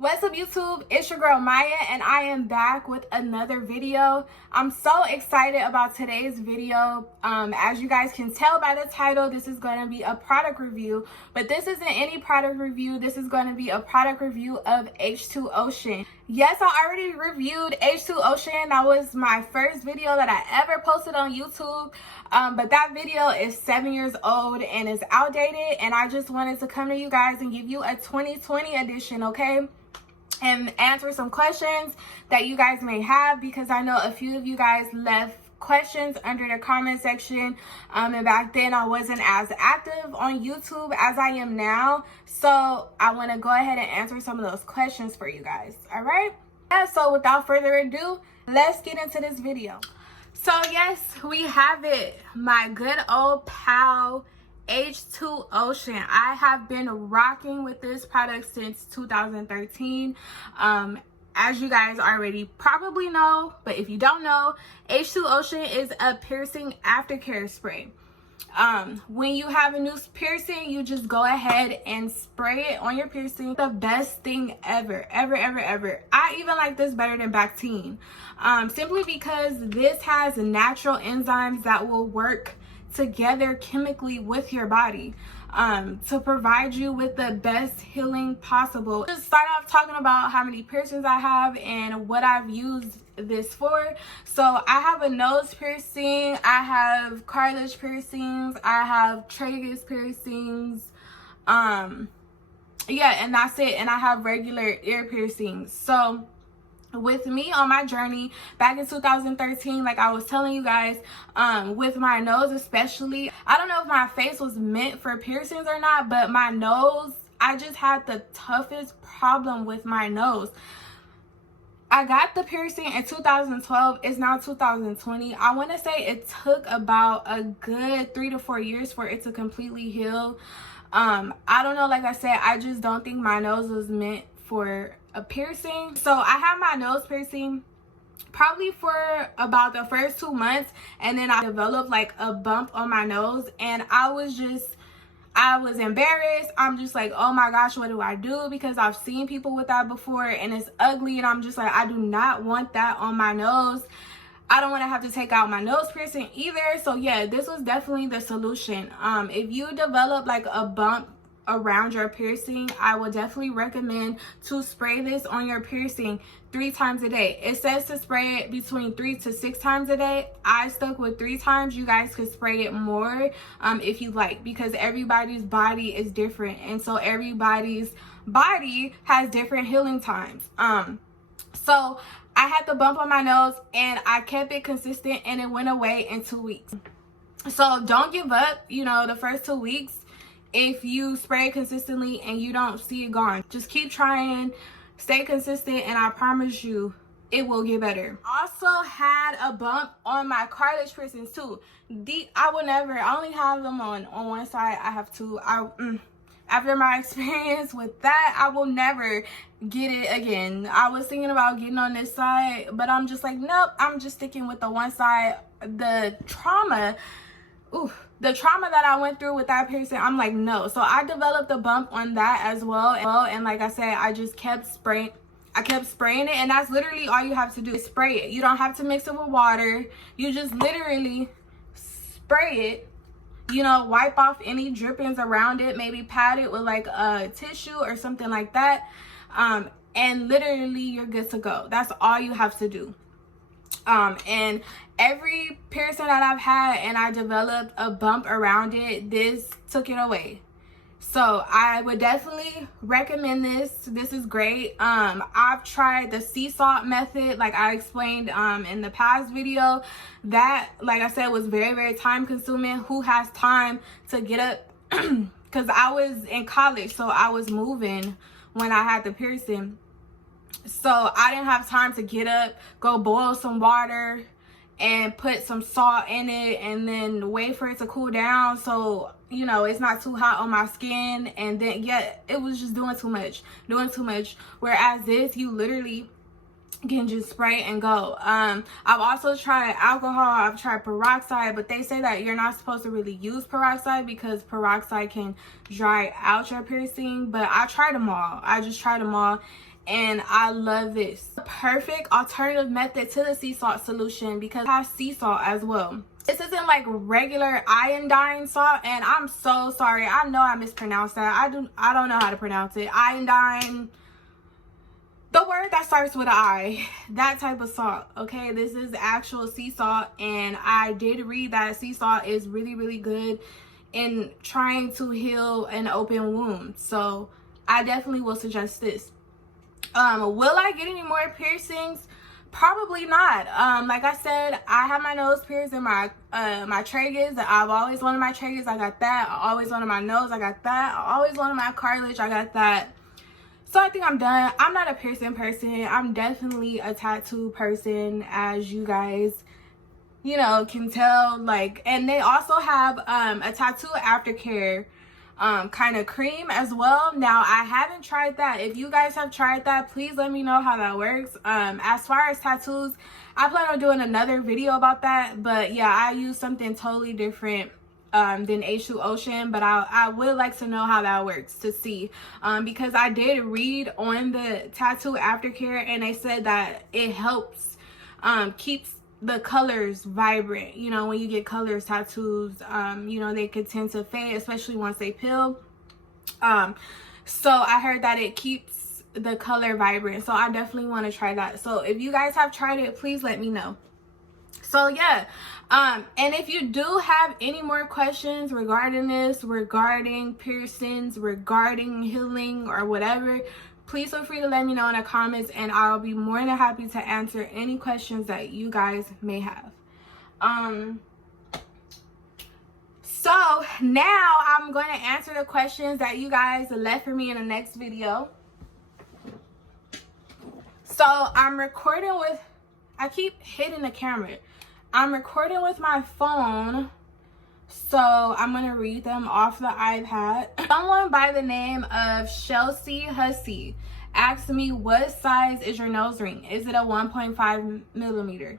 What's up YouTube? It's your girl Maya and I am back with another video. I'm so excited about today's video. As you guys can tell by the title, this is going to be a product review, but this isn't any product review. This is going to be a product review of H2Ocean. Yes, I already reviewed H2Ocean. That was my first video that I ever posted on YouTube. But that video is 7 years old and is outdated, and I just wanted to come to you guys and give you a 2020 edition, okay? And answer some questions that you guys may have, because I know a few of you guys left questions under the comment section, and back then I wasn't as active on YouTube as I am now, so I want to go ahead and answer some of those questions for you guys. All right, so without further ado, let's get into this video. So yes, we have it, my good old pal H2Ocean. I have been rocking with this product since 2013. As you guys already probably know, but if you don't know, H2Ocean is a piercing aftercare spray. When you have a new piercing, you just go ahead and spray it on your piercing. The best thing ever. I even like this better than Bactine, simply because this has natural enzymes that will work together chemically with your body to provide you with the best healing possible. Just start off talking about how many piercings I have and what I've used this for. So I have a nose piercing, I have cartilage piercings, I have tragus piercings, yeah, and that's it. And I have regular ear piercings. So with me on my journey back in 2013, like I was telling you guys, with my nose especially, I don't know if my face was meant for piercings or not, but my nose, I just had the toughest problem with my nose. I got the piercing in 2012. It's now 2020. I want to say it took about a good 3 to 4 years for it to completely heal. I don't know, like I said, I just don't think my nose was meant for a piercing. So I had my nose piercing probably for about the first 2 months, and then I developed like a bump on my nose, and I was embarrassed. I'm just like, oh my gosh, what do I do? Because I've seen people with that before and it's ugly, and I'm just like, I do not want that on my nose. I don't want to have to take out my nose piercing either. So yeah, this was definitely the solution. If you develop like a bump around your piercing, I would definitely recommend to spray this on your piercing 3 times a day. It says to spray it between 3 to 6 times a day. I stuck with 3 times. You guys could spray it more if you like, because everybody's body is different, and so everybody's body has different healing times. So I had the bump on my nose and I kept it consistent, and it went away in 2 weeks. So don't give up, you know, the first 2 weeks. If you spray it consistently and you don't see it gone, just keep trying, stay consistent, and I promise you it will get better. Also had a bump on my cartilage piercings too. I only have them on one side. I have 2. After my experience with that, I will never get it again. I was thinking about getting on this side, but I'm just like, nope, I'm just sticking with the one side. The trauma that I went through with that piercing, I'm like, no. So I developed a bump on that as well, and like I said, I just kept spraying. I kept spraying it, and that's literally all you have to do is spray it. You don't have to mix it with water. You just literally spray it, you know, wipe off any drippings around it, maybe pat it with like a tissue or something like that, and literally you're good to go. That's all you have to do. And every piercing that I've had and I developed a bump around it, this took it away. So I would definitely recommend this. This is great. I've tried the sea salt method, like I explained in the past video. That, like I said, was very time consuming. Who has time to get up? Because I was in college, so I was moving when I had the piercing. So I didn't have time to get up, go boil some water and put some salt in it, and then wait for it to cool down so, you know, it's not too hot on my skin. And then, yeah, it was just doing too much. Whereas this, you literally can just spray and go. I've also tried alcohol, I've tried peroxide, but they say that you're not supposed to really use peroxide because peroxide can dry out your piercing. But I tried them all. I just tried them all, and I love this. Perfect alternative method to the sea salt solution because I have sea salt as well. This isn't like regular iodine salt, and I'm so sorry. I know I mispronounced that. I don't know how to pronounce it. Iodine, the word that starts with an I, that type of salt. Okay, this is actual sea salt, and I did read that sea salt is really, really good in trying to heal an open wound. So I definitely will suggest this. Will I get any more piercings? Probably not. Like I said, I have my nose pierced and my tragus. I've always wanted my tragus. I got that. I always wanted my nose. I got that. I always wanted my cartilage. I got that. So I think I'm done. I'm not a piercing person. I'm definitely a tattoo person, as you guys, you know, can tell. Like, and they also have a tattoo aftercare kind of cream as well. Now I haven't tried that. If you guys have tried that, please let me know how that works. As far as tattoos, I plan on doing another video about that, but yeah, I use something totally different than H2Ocean, but I would like to know how that works to see, because I did read on the tattoo aftercare and they said that it helps keeps the colors vibrant. You know, when you get colors tattoos, you know, they could tend to fade, especially once they peel. So I heard that it keeps the color vibrant, so I definitely want to try that. So if you guys have tried it, please let me know. So yeah, and if you do have any more questions regarding this, regarding piercings, regarding healing or whatever, please feel free to let me know in the comments, and I'll be more than happy to answer any questions that you guys may have. So now I'm going to answer the questions that you guys left for me in the next video. So I'm recording with, I keep hitting the camera. I'm recording with my phone, so I'm going to read them off the iPad. Someone by the name of Chelsea Hussey asked me, what size is your nose ring? Is it a 1.5 millimeter?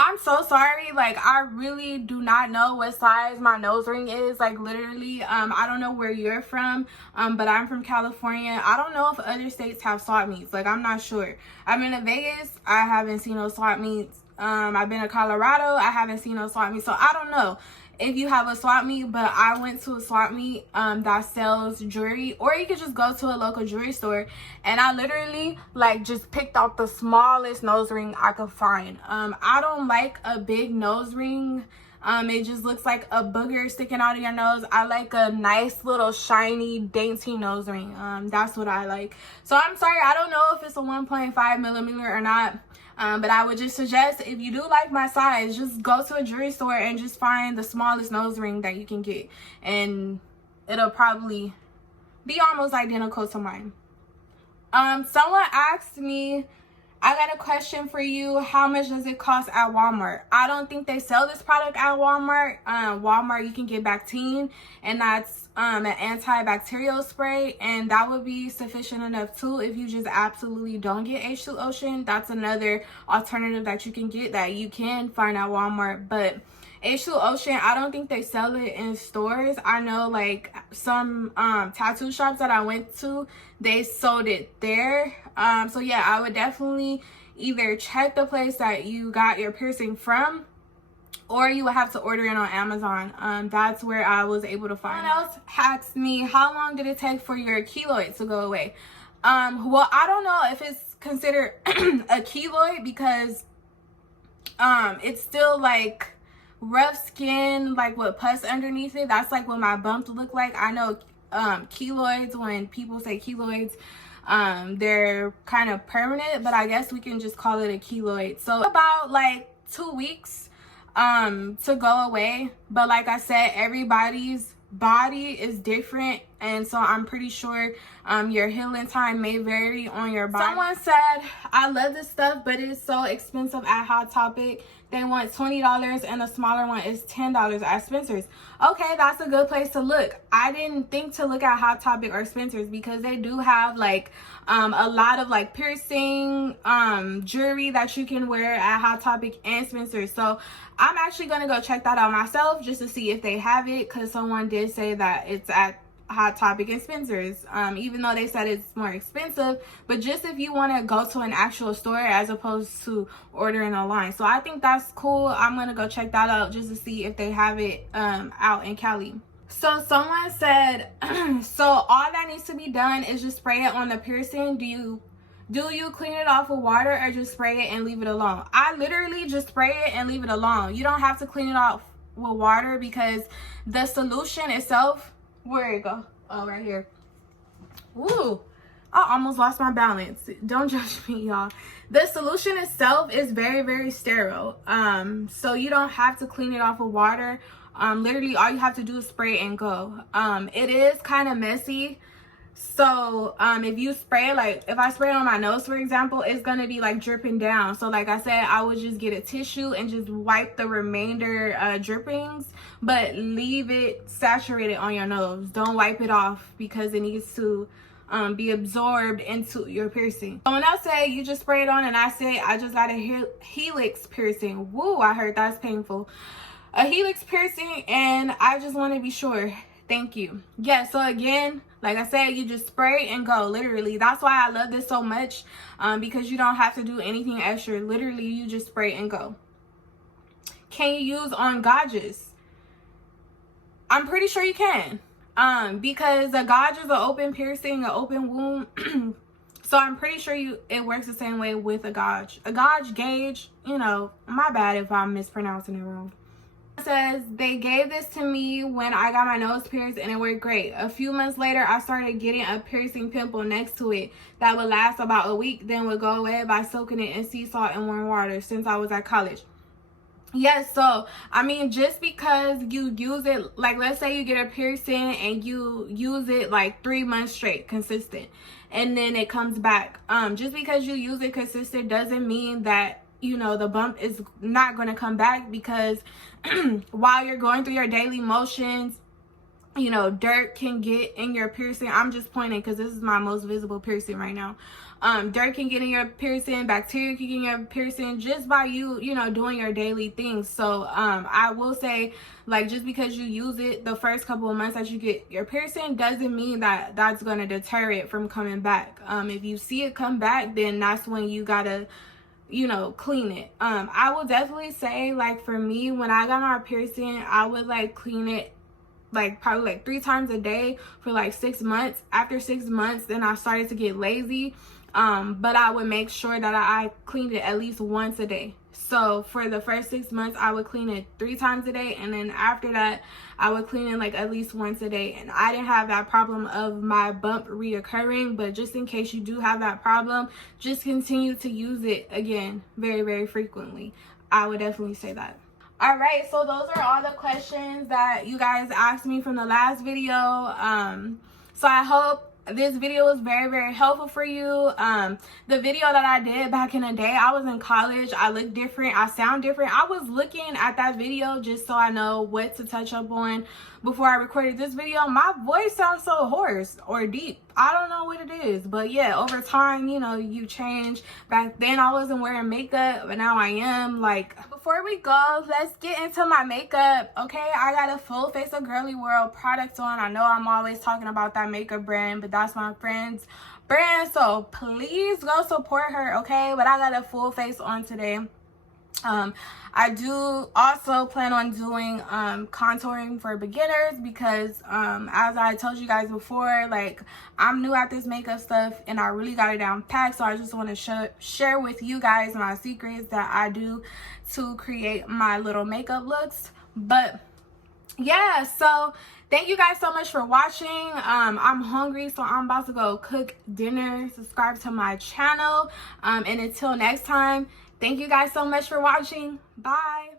I'm so sorry, like I really do not know what size my nose ring is, like literally. I don't know where you're from, but I'm from California. I don't know if other states have swap meets, like I'm not sure. I've been to Vegas, I haven't seen no swap meets. I've been to Colorado, I haven't seen no swap meet, so I don't know if you have a swap meet, but I went to a swap meet that sells jewelry, or you could just go to a local jewelry store, and I literally like just picked out the smallest nose ring I could find. I don't like a big nose ring. It just looks like a booger sticking out of your nose. I like a nice little shiny dainty nose ring. That's what I like. So I'm sorry, I don't know if it's a 1.5 millimeter or not. But I would just suggest, if you do like my size, just go to a jewelry store and just find the smallest nose ring that you can get, and it'll probably be almost identical to mine. Someone asked me, I got a question for you. How much does it cost at Walmart? I don't think they sell this product at Walmart. Walmart, you can get Bactine, and that's an antibacterial spray, and that would be sufficient enough too if you just absolutely don't get H2Ocean. That's another alternative that you can get that you can find at Walmart. But H2Ocean, I don't think they sell it in stores. I know like some tattoo shops that I went to, they sold it there. So yeah, I would definitely either check the place that you got your piercing from, or you would have to order it on Amazon. That's where I was able to find it. Someone else asked me, how long did it take for your keloid to go away? Well, I don't know if it's considered a keloid, because it's still like rough skin, like with pus underneath it. That's like what my bumps look like. I know keloids, when people say keloids, they're kind of permanent, but I guess we can just call it a keloid. So about like 2 weeks to go away, but like I said, everybody's body is different, and so I'm pretty sure your healing time may vary on your body. Someone said, I love this stuff, but it's so expensive at Hot Topic. They want $20 and the smaller one is $10 at Spencer's. Okay, that's a good place to look. I didn't think to look at Hot Topic or Spencer's, because they do have like a lot of like piercing jewelry that you can wear at Hot Topic and Spencer's. So I'm actually gonna go check that out myself just to see if they have it, because someone did say that it's at Hot Topic and Spencer's, even though they said it's more expensive, but just if you want to go to an actual store as opposed to ordering online. So I think that's cool. I'm gonna go check that out just to see if they have it out in Cali. So someone said, so all that needs to be done is just spray it on the piercing. Do you clean it off with water or just spray it and leave it alone? I literally just spray it and leave it alone. You don't have to clean it off with water because the solution itself, where it go? Oh, right here. Woo, I almost lost my balance. Don't judge me, y'all. The solution itself is very, very sterile. So you don't have to clean it off with water. Literally all you have to do is spray and go. It is kind of messy. So if you spray, like if I spray it on my nose, for example, it's gonna be like dripping down. So like I said, I would just get a tissue and just wipe the remainder drippings, but leave it saturated on your nose. Don't wipe it off because it needs to be absorbed into your piercing. So when I say you just spray it on, and I say I just got a helix piercing. Woo, I heard that's painful. A helix piercing, and I just want to be sure. Thank you. Yeah, so again, like I said, you just spray and go. Literally, that's why I love this so much, because you don't have to do anything extra. Literally, you just spray and go. Can you use on gauges? I'm pretty sure you can, because a gauge is an open piercing, an open wound. So I'm pretty sure it works the same way with a gauge. A gauge, you know, my bad if I'm mispronouncing it wrong. Says they gave this to me when I got my nose pierced and it worked great. A few months later, I started getting a piercing pimple next to it that would last about a week, then would go away by soaking it in sea salt and warm water since I was at college. Yes, so I mean, just because you use it, like let's say you get a piercing and you use it like 3 months straight consistent, and then it comes back, just because you use it consistent doesn't mean that, you know, the bump is not going to come back, because while you're going through your daily motions, you know, dirt can get in your piercing. I'm just pointing because this is my most visible piercing right now. Dirt can get in your piercing, bacteria can get in your piercing just by you know, doing your daily things. So I will say, like, just because you use it the first couple of months that you get your piercing doesn't mean that that's going to deter it from coming back. If you see it come back, then that's when you gotta, you know, clean it. I will definitely say, like, for me, when I got my piercing, I would like clean it like probably like 3 times a day for like 6 months. After 6 months, then I started to get lazy, but I would make sure that I cleaned it at least once a day. So for the first 6 months, I would clean it 3 times a day, and then after that I would clean it like at least once a day. And I didn't have that problem of my bump reoccurring, but just in case you do have that problem, just continue to use it again very, very frequently. I would definitely say that. All right, so those are all the questions that you guys asked me from the last video. So I hope this video was very, very helpful for you. The video that I did back in the day, I was in college. I look different, I sound different. I was looking at that video just so I know what to touch up on before I recorded this video. My voice sounds so hoarse or deep. I don't know what it is, but yeah, over time, you know, you change. Back then I wasn't wearing makeup, but now I am. Like, before we go, let's get into my makeup. Okay, I got a full face of Girly World product on. I know I'm always talking about that makeup brand, but that's my friend's brand, so please go support her, okay? But I got a full face on today. I do also plan on doing contouring for beginners, because as I told you guys before, like, I'm new at this makeup stuff and I really got it down packed. So I just want to share with you guys my secrets that I do to create my little makeup looks. But yeah, so thank you guys so much for watching. I'm hungry, so I'm about to go cook dinner. Subscribe to my channel, and until next time, thank you guys so much for watching. Bye.